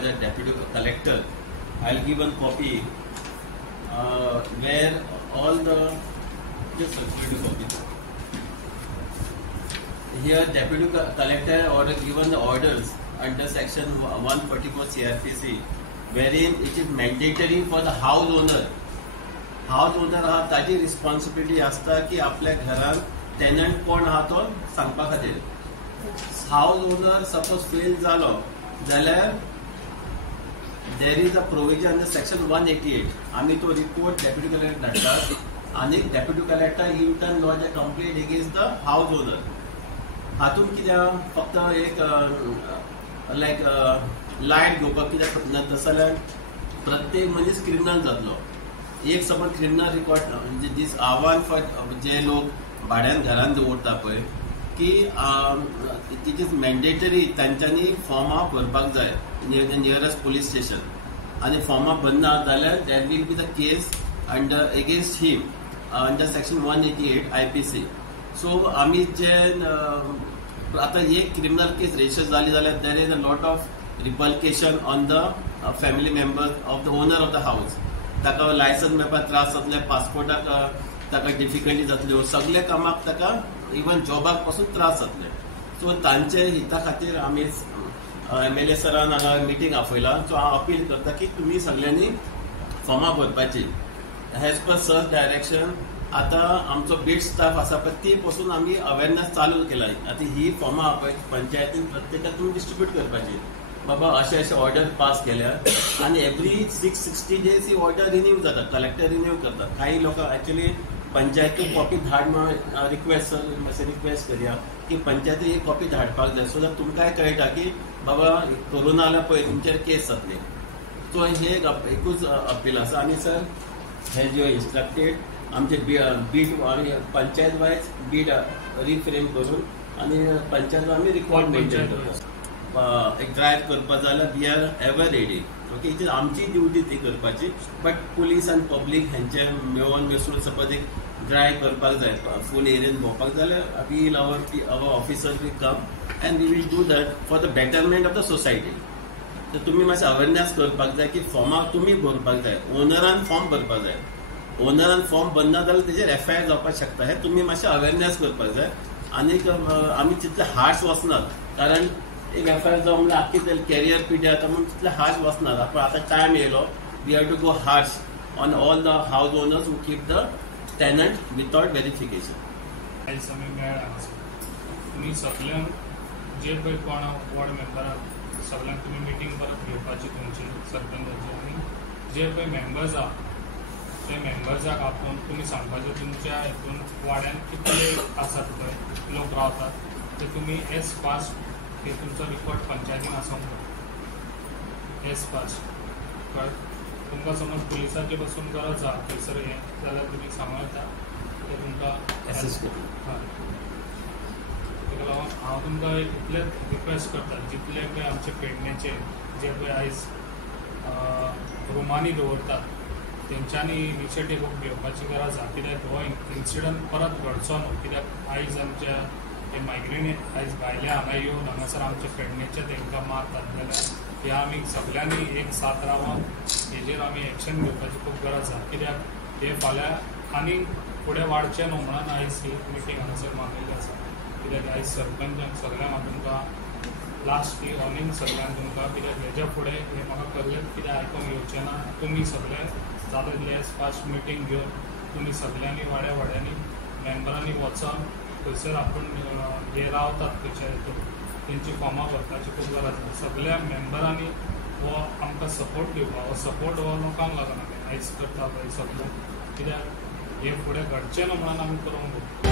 the deputy collector. I'll give one copy where all the just a copy. Here deputy collector order given the orders under section 144 CRPC, wherein it is mandatory for the house owner हा ताजी responsibility असता की आपल्या घरात tenant कोण आहा तो सांगपा खातीर. हाऊस ओनर सपोज फेल जालो जाल्यार there is a provision under section 188. आम्ही तो रिपोर्ट डेप्युटी कलेक्टर धाडटात आणि deputy collector in turn lodge a complaint against the house owner. हातून कित्याक फक्त एक लायक लायट घेवपाक कित्याक तसं जाल्यार प्रत्येक मनीस क्रिमिनल जातलो. एक समज क्रिमिनल रिकॉर्ड म्हणजे दीस आव्हान फॉर जे लोक भाड्यान घरान दवरता पळय की इट इज मॅन्डेटरी तांच्यांनी फॉर्मां भरपाक जाय नियरस्ट पुलीस स्टेशन आनी फॉर्मां भरना जाल्यार there will be the case under against him under section 188 IPC. So आमी जे आतां एक क्रिमिनल केस रजिस्टर जाली जाल्यार there is a lot of repercussion on the family members of the owner of the house. ताका licence मेळपाक त्रास जातले, पासपोर्टाक ताका डिफिकल्टी जातल्यो, सगळे कामाक ताका इवन जॉबाक पासून त्रास जातले. सो तांचे हिता खातीर आमी MLA सरान हांगा मिटींग आपयला. सो हांव अपील करता की तुमी सगळ्यांनी फॉर्मां भरपाची एज पर सर्च डायरेक्शन. आतां आमचो बीट स्टाफ आसा पळय ती पासून आमी अवेरनेस चालू केला. आतां ही फॉर्मां पंचायतीन प्रत्येकाक तुमी डिस्ट्रीब्यूट करपाची. बाबा अशे ऑर्डर पास केल्या आणि एवरी 660 डेज ही ऑर्डर रिन्यू जाता. कलेक्टर रिन्यू करतात. काही लोक ऍक्च्युअली पंचायतीक कॉपी धाड म्हणून रिक्वेस्ट करूया की पंचायतीक ही कॉपी धाडपाक जाय सो दॅट तुमकांय कळटा की बाबा कोरोना आला पळय तुमचेर केस जातली. सो हे एकूच अपील आसा. आणि सर हे जे इन्स्ट्रक्टेड आमचे beat panchayat wise beat reframe करून आणि पंचायत आमी रिकॉर्ड मेंटेन करतात. एक ड्रायव्ह करपाक जाल्यार we are ever ready. Okay, it is आमची ड्युटी ती करपाची. बट पुलीस आनी पब्लीक हेंचे मेळून मिसळून सपोज एक ड्रायव्ह करपाक जाय फूल एरियेन भोंवपाक जाल्यार will our officers will come and we will do that for the betterment of the society. तर तुमी मातशें अवेरनेस करपाक जाय की फॉर्माक तुमी भरपाक जाय. ओनरान फॉर्म भरपाक जाय. ओनरान फॉर्म भरना जाल्यार तेजेर FIR जावपाक शकता. हे तुमी मातशें अवेरनेस करपाक जाय. आनीक आमी तितले हार्श वचनात कारण एक FIR जावं म्हणल्यार आख्खी कॅरियर पिड्डी जाता म्हणून तितले हार्श वचनात. पूण आतां टायम येयलो we have to go harsh on all the house owners who keep the tenant without verification. तुमी सगळ्यांक जे पळय कोण वॉर्ड मेंबराक सगळ्यांक तुमी मिटींग परत घेवपाची तुमची सरपंचाची आनी जे पळय मेंबर्स आहा ते मेंबर्साक आपोवन तुमी सांगपाचें तुमच्या हितून वाड्यान कितले आसात पळय लोक रावतात ते तुमी एज फास्ट हे तुमचो रिकॉर्ड पंचायतीन आसूंक जाय. एज फास्ट कळ्ळें. तुमकां समज पुलिसाची पासून गरज आहा थंयसर हें जाल्यार तुमी सांगूं येता ते तुमकां असिस्ट करता. हय. ताका लागून हांव तुमकां इतलेंच रिक्वेस्ट करता जितले पळय आमचे पेडणेचे जे पळय आयज रुमांनी दवरतात तेंच्यांनी इनिशिएटीव घेवपाची गरज आहा. कित्याक हो इन्सिडंट परत घडचो न्हू. कित्याक आयज आमच्या हे मायग्रेन आयज भायले हांगा येवन हांगासर आमचे पेडणेचे तांकां मारतात जाल्यार हे आमी सगळ्यांनी एक साथ रावन हेजेर आमी एक्शन घेवपाची खूब गरज आहा. कित्याक हे फाल्यां आनी फुडें वाडचें न्हू म्हणून आयज ही मिटींग हांगासर मारलेली आसा. कित्याक आयज सरपंचाक सगळ्यांक हांव तुमकां लास्ट ही वॉर्निंग सगळ्यांक तुमकां कित्याक हेज्या फुडें हे म्हाका कळ्ळें कितें आयकूंक येवचें ना. तुमी सगळे जाता तितले फास्ट मिटींग घेवन तुमी सगळ्यांनी वाड्या वाड्यांनी मेंबरांनी वचून थंयसर आपूण जे रावतात खंयच्या हितून तेंची फॉर्मां भरपाची खूब गरज आसा. सगळ्या मेंबरांनी हो आमकां सपोर्ट दिवपाक हो सपोर्ट हो लोकांक लागून आमी आयज करता पळय सगळे. कित्याक हे फुडें घडचें न्हू म्हणून आमी करूंक जाय.